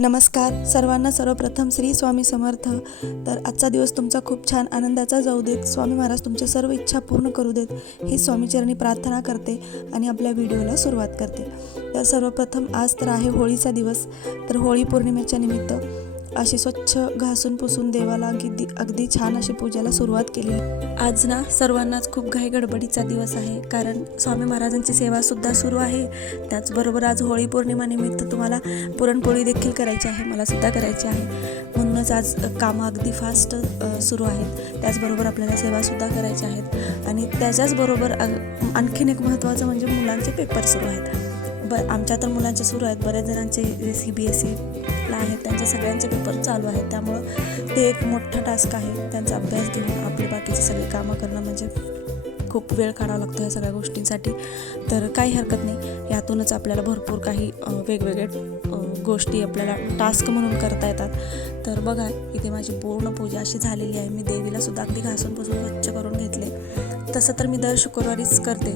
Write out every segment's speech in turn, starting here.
नमस्कार सर्वांना. सर्वप्रथम श्री स्वामी समर्थ. तर आजचा दिवस तुमचा खूप छान आनंदाचा जाऊ देत. स्वामी महाराज तुमच्या सर्व इच्छा पूर्ण करू देत ही स्वामीचरणी प्रार्थना करते आणि आपल्या व्हिडिओला सुरुवात करते. तर सर्वप्रथम आज तर आहे होळीचा दिवस. तर होळी पौर्णिमेच्या निमित्त अशी स्वच्छ घासून पुसून देवाला अगदी छान अशी पूजेला सुरुवात केली. आज ना सर्वांनाच खूप घाई गडबडीचा दिवस आहे, कारण स्वामी महाराजांची सेवासुद्धा सुरू आहे. त्याचबरोबर आज होळी पौर्णिमा निमित्त तुम्हाला पुरणपोळी देखील करायची आहे, मला सुद्धा करायची आहे. म्हणूनच आज कामं अगदी फास्ट सुरू आहेत. त्याचबरोबर आपल्याला सेवासुद्धा करायच्या आहेत आणि त्याच्याचबरोबर आणखीन एक महत्त्वाचं म्हणजे मुलांचे पेपर सुरू आहेत. आमच्या तर मुलांचे सुरू आहेत, बऱ्याच जणांचे CBSEला आहेत, त्यांचे सगळ्यांचे पेपर चालू आहेत. त्यामुळं ते एक मोठा टास्क आहे. त्यांचा अभ्यास घेऊन आपली बाकीची सगळी कामं करणं म्हणजे खूप वेळ काढावा लागतो ह्या सगळ्या गोष्टींसाठी. तर काही हरकत नाही, यातूनच आपल्याला भरपूर काही वेगवेगळे गोष्टी आपल्याला टास्क म्हणून करता येतात. तर बघा, इथे माझी पूर्ण पूजा अशी झालेली आहे. मी देवीला सुद्धा अगदी घासून पुसून स्वच्छ करून घेतले. तसं तर मी दर शुक्रवारीच करते.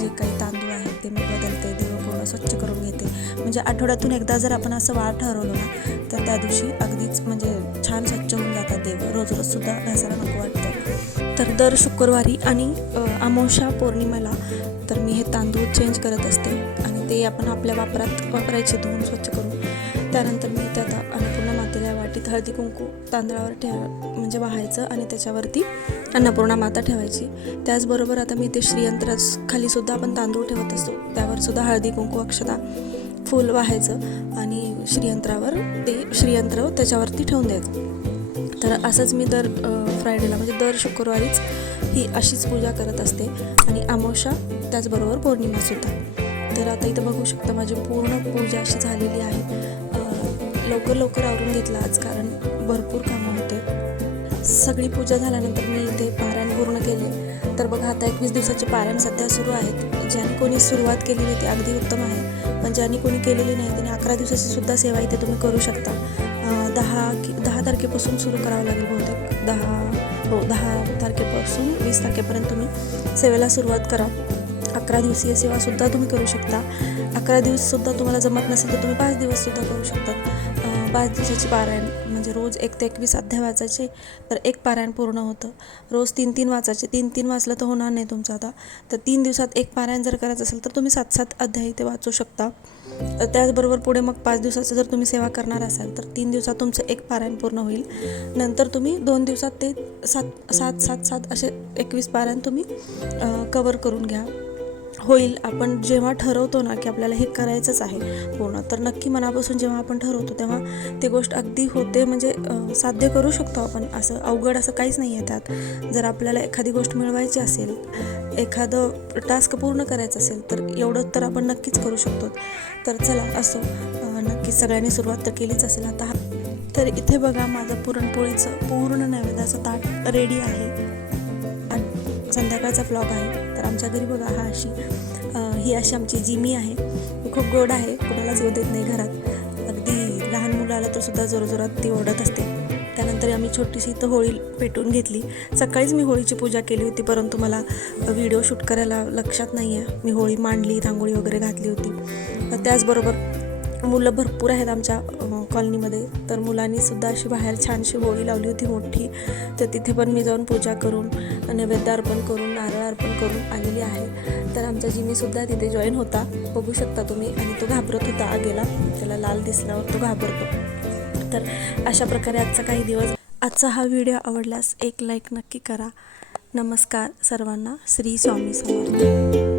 जे काही तांदूळ आहेत ते मी बदलते, देव पूर्ण स्वच्छ करून घेते. म्हणजे आठवड्यातून एकदा जर आपण असं वार ठरवलं ना, तर त्या दिवशी अगदीच म्हणजे छान स्वच्छ होऊन जातात देव. रोज रोज सुद्धा घासायला नको वाटतं. तर दर शुक्रवारी आणि अमावस्या पौर्णिमेला तर मी हे तांदूळ चेंज करत असते आणि ते आपण आपल्या वापरायचे धुवून स्वच्छ करून. त्यानंतर मी ते आता अन्नपूर्णा मातेला वाटीत हळदी कुंकू तांदळावर म्हणजे वाहायचं आणि त्याच्यावरती अन्नपूर्णा माता ठेवायची. त्याचबरोबर आता मी ते श्रीयंत्रा खाली सुद्धा आपण तांदूळ ठेवत असतो, त्यावर सुद्धा हळदी कुंकू अक्षता फूल वाहायचं आणि श्रीयंत्र त्याच्यावरती ठेवून द्यायचं. तर असंच मी दर फ्रायडेला म्हणजे दर शुक्रवारीच ही अशीच पूजा करत असते आणि अमावस्या त्याचबरोबर पौर्णिमासुद्धा. तर आता इथं बघू शकता माझी पूर्ण पूजा अशी झालेली आहे. लवकर आवरून घेतला आज, कारण भरपूर कामं होते. सगळी पूजा झाल्यानंतर मी इथे पारायण पूर्ण केले. तर बघा, आता 21 दिवसाचे पारायण सध्या सुरू आहेत. ज्याने कोणी सुरुवात केलेली ते अगदी उत्तम आहे, पण ज्याने कोणी केलेली नाही त्याने 11 दिवसाची सुद्धा सेवा इथे तुम्ही करू शकता. 10 तारखेपासून सुरू करावं लागेल बहुतेक. 10 तारखेपासून 20 तारखेपर्यंत तुम्ही सेवेला सुरुवात करा. 11 दिवसीय सेवासुद्धा तुम्ही करू शकता. 11 दिवससुद्धा तुम्हाला जमत नसेल तर तुम्ही 5 दिवससुद्धा करू शकता. 5 दिवसाची पारायण म्हणजे रोज 1 ते 21 अध्याय वाचायचे, तर एक पारायण पूर्ण होतं. रोज 3 वाचायचे. 3 वाचलं तर होणार नाही तुमचं आता. तर 3 दिवसात एक पारायण जर करायचं असेल तर तुम्ही 7 अध्याय ते वाचू शकता. त्याचबरोबर पुढे मग 5 दिवसाचं जर तुम्ही सेवा करणार असाल तर 3 दिवसात तुमचं एक पारायण पूर्ण होईल. नंतर तुम्ही 2 दिवसात ते 7 असे 21 पारायण तुम्ही कवर करून घ्या. होईल. आपण जेव्हा ठरवतो ना की आपल्याला हे करायचंच आहे पूर्ण, तर नक्की मनापासून जेव्हा आपण ठरवतो तेव्हा ती गोष्ट अगदी होते. म्हणजे साध्य करू शकतो आपण. असं अवघड असं काहीच नाही आहे त्यात. जर आपल्याला एखादी गोष्ट मिळवायची असेल, एखादं टास्क पूर्ण करायचं असेल, तर एवढं तर आपण नक्कीच करू शकतो. तर चला, असो, नक्कीच सगळ्यांनी सुरुवात तर केलीच असेल आता. तर इथे बघा, माझं पुरणपोळीचं पूर्ण नैवेद्याचं ताट रेडी आहे. संध्याकाळचा व्लॉग आहे. तर आमच्या घरी बघा ही अशी आमची जिमी आहे. खूप गोड आहे, कुणालाच येऊ देत नाही घरात. अगदी लहान मुलं आलं तर सुद्धा जोरजोरात ती ओरडत असते. त्यानंतर आम्ही छोटीशी इथं होळी पेटवून घेतली. सकाळीच मी होळीची पूजा केली होती, परंतु मला व्हिडिओ शूट करायला लक्षात नाही आहे. मी होळी मांडली, रांगोळी वगैरे घातली होती. त्याचबरोबर मुलं भरपूर आहेत आमच्या कॉलनीमध्ये, तर मुलांनीसुद्धा अशी बाहेर छानशी होळी लावली होती मोठी. तर तिथे पण मी जाऊन पूजा करून, नैवेद्य अर्पण करून, नारळ अर्पण करून आलेली आहे. तर आमचा जिमीसुद्धा तिथे जॉईन होता, बघू शकता तुम्ही. आणि तो घाबरत होता आगेला, त्याला लाल दिसल्यावर तो घाबरतो. तर अशा प्रकारे आजचा हा व्हिडिओ आवडल्यास एक लाईक नक्की करा. नमस्कार सर्वांना. श्री स्वामी समर्थ.